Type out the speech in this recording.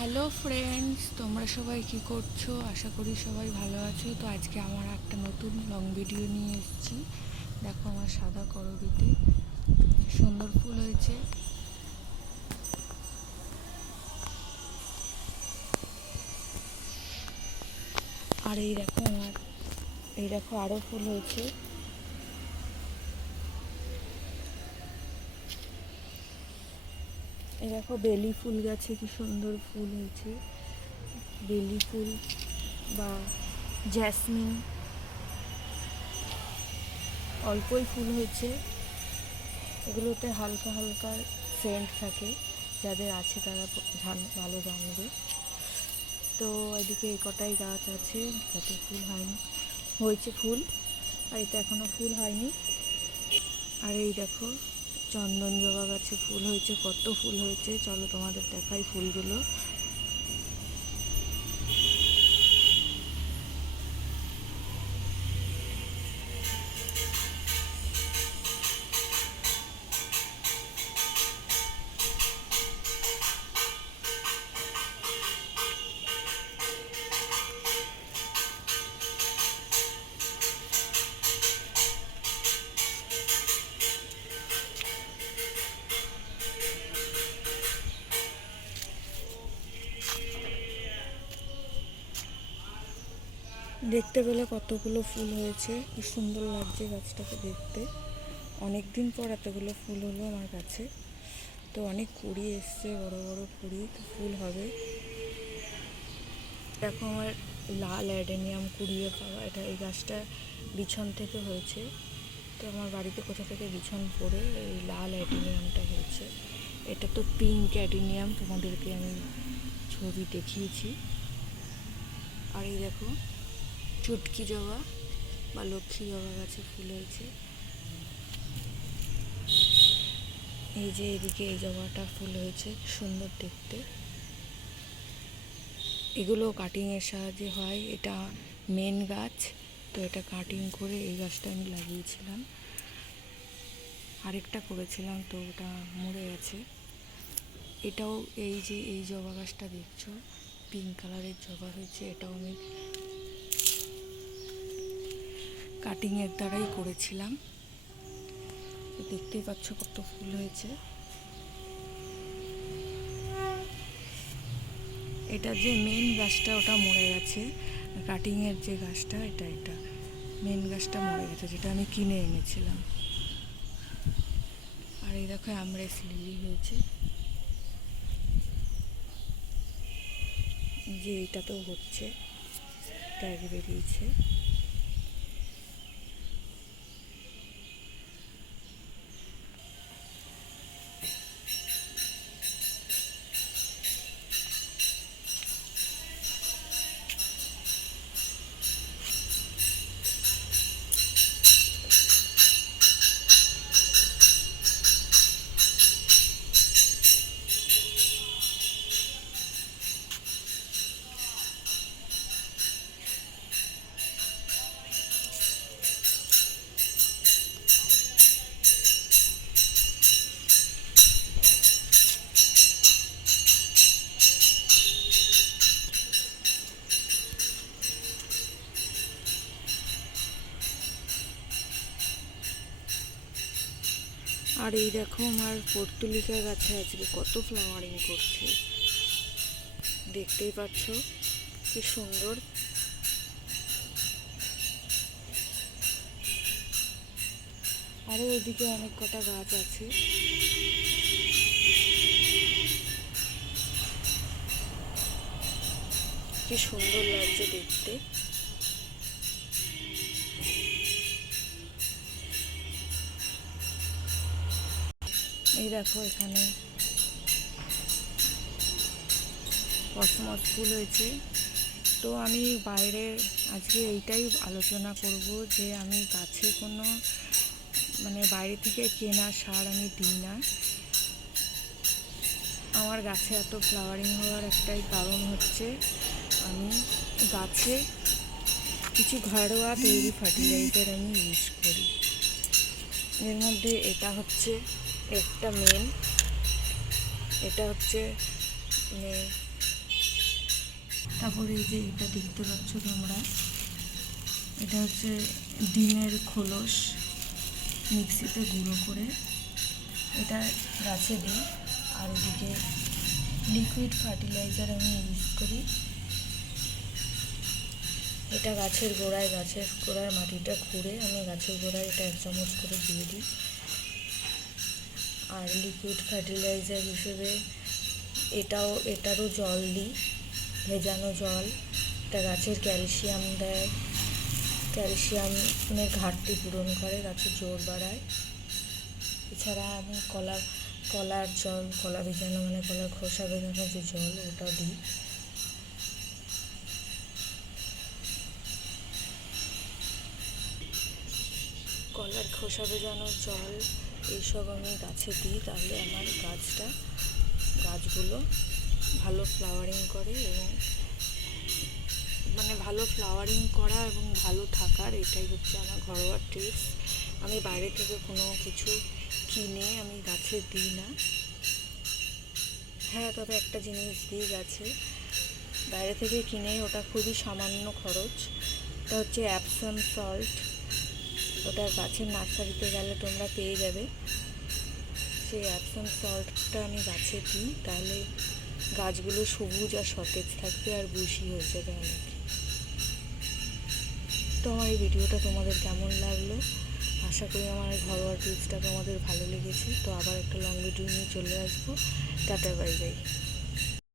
Hello friends, তোমরা সবাই কি করছো? আশা করি সবাই ভালো আছো। তো আজকে আমার একটা নতুন লং ভিডিও নিয়ে এসেছি। দেখো আমার সাদা করবিতে সুন্দর ফুল হয়েছে। আর এই দেখো আরও ফুল হয়েছে। এই দেখো বেলি ফুল গাছে কি সুন্দর ফুল হয়েছে। বেলি ফুল বা জ্যাসমিন, অল্পই ফুল হয়েছে। এগুলোতে হালকা হালকা সেন্ট থাকে, যাদের আছে তারা ভালো জানবে। তো এদিকে এই কটাই গাছ আছে যাতে ফুল হয়নি, হয়েছে ফুল, আর এতে এখনও ফুল হয়নি। আর এই দেখো চন্দন জবা গাছে ফুল হয়েছে, কত ফুল হয়েছে, চলো তোমাদের দেখাই ফুলগুলো। দেখতে পেলে কতগুলো ফুল হয়েছে, কি সুন্দর লাগছে গাছটাকে দেখতে। অনেক দিন পর এতগুলো ফুল হলো আমার গাছে। তো অনেক কুড়ি এসছে, বড় বড় কুড়ি, তো ফুল হবে। দেখো আমার লাল অ্যাডেনিয়াম কুড়িয়ে পাওয়া, এই গাছটা বিছন থেকে হয়েছে। তো আমার বাড়িতে কোথা থেকে বিছন পড়ে এই লাল অ্যাডেনিয়ামটা হয়েছে। এটা তো পিঙ্ক অ্যাডেনিয়াম, তোমাদেরকে আমি ছবি দেখিয়েছি। আর এই দেখো চুটকি জবা বা লক্ষ্মী জবা গাছে ফুল হয়েছে। এই যে এদিকে এই জবাটা ফুল হয়েছে, সুন্দর দেখতে। এগুলো কাটিংয়ের সাহায্যে হয়, এটা মেন গাছ, তো এটা কাটিং করে এই গাছটা আমি লাগিয়েছিলাম। আরেকটা করেছিলাম তো ওটা মরে গেছে। এটাও এই যে এই জবা গাছটা দেখছো, পিঙ্ক কালারের জবা হয়েছে, এটাও আমি কাটিংয়ের দ্বারাই করেছিলাম। দেখতেই পাচ্ছ কত ফুল হয়েছে। এটা যে মেন গাছটা ওটা মরে গেছে, কাটিংয়ের যে গাছটা এটা মেন গাছটা মরে গেছে, যেটা আমি কিনে এনেছিলাম। আর এই দেখো আমরেস লিলি হয়েছে, যে এইটাতেও হচ্ছে, ট্যাগ বেরিয়েছে। আর এই দেখো আমার পর্তুলিকা গাছে আজকে কত ফ্লাওয়ারিং করছে, দেখতেই পাচ্ছ কি সুন্দর। আরও ওদিকে অনেক কটা গাছ আছে। কি সুন্দর লাগছে দেখতে। এই দেখো এখানে কসমস ফুল হয়েছে। তো আমি বাইরে আজকে এইটাই আলোচনা করব যে আমি গাছে কোনো বাইরে থেকে কেনা সার আমি দিই না। আমার গাছে এত ফ্লাওয়ারিং হওয়ার একটাই কারণ হচ্ছে আমি গাছে কিছু ঘরোয়া তৈরি ফার্টিলাইজার আমি ইউজ করি। এর মধ্যে এটা হচ্ছে একটা মেন, এটা হচ্ছে তারপরে এই যে এটা দেখতে পাচ্ছ তোমরা, এটা হচ্ছে ডিমের খোলস মিক্সিতে গুঁড়ো করে এটা গাছে দিই। আর এদিকে লিকুইড ফার্টিলাইজার আমি ইউজ করি। এটা গাছের গোড়ায় মাটিটা খুঁড়ে আমি গাছের গোড়ায় এটা 1 চামচ করে দিয়ে দিই। আর লিকুইড ফার্টিলাইজার হিসেবে এটারও জল দিই, ভেজানো জল। এটা গাছের ক্যালসিয়াম দেয়, ক্যালসিয়ামের ঘাটতি পূরণ করে, গাছের জোর বাড়ায়। এছাড়া আমি কলার জল, কলা ভেজানো মানে কলার খোসা ভেজানো যে জল, ওটাও দিই। কলার খোসা ভেজানোর জল এইসব আমি গাছে দিই, তাহলে আমার গাছগুলো ভালো ফ্লাওয়ারিং করে এবং ভালো ফ্লাওয়ারিং করা এবং ভালো থাকার এটাই হচ্ছে আমার ঘরোয়া টিপস। আমি বাইরে থেকে কোনো কিছু কিনে আমি গাছে দিই না। হ্যাঁ, তবে একটা জিনিস দিই গাছে, বাইরে থেকে কিনে, ওটা খুবই সামান্য খরচ। ওটা হচ্ছে অ্যাপসাম সল্ট। ওটা গাছের নার্সারিতে গেলে তোমরা পেয়ে যাবে। সেই অ্যাপসাম সল্টটা আমি গাছে দিই, তাহলে গাছগুলো সবুজ আর সতেজ থাকবে আর বুশি হয়ে যাবে অনেক। তো আমার এই ভিডিওটা তোমাদের কেমন লাগলো? আশা করি আমার ঘরোয়া টিপসটা তোমাদের ভালো লেগেছে। তো আবার একটা লং ভিডিও নিয়ে চলে আসবো। Tata, bye bye.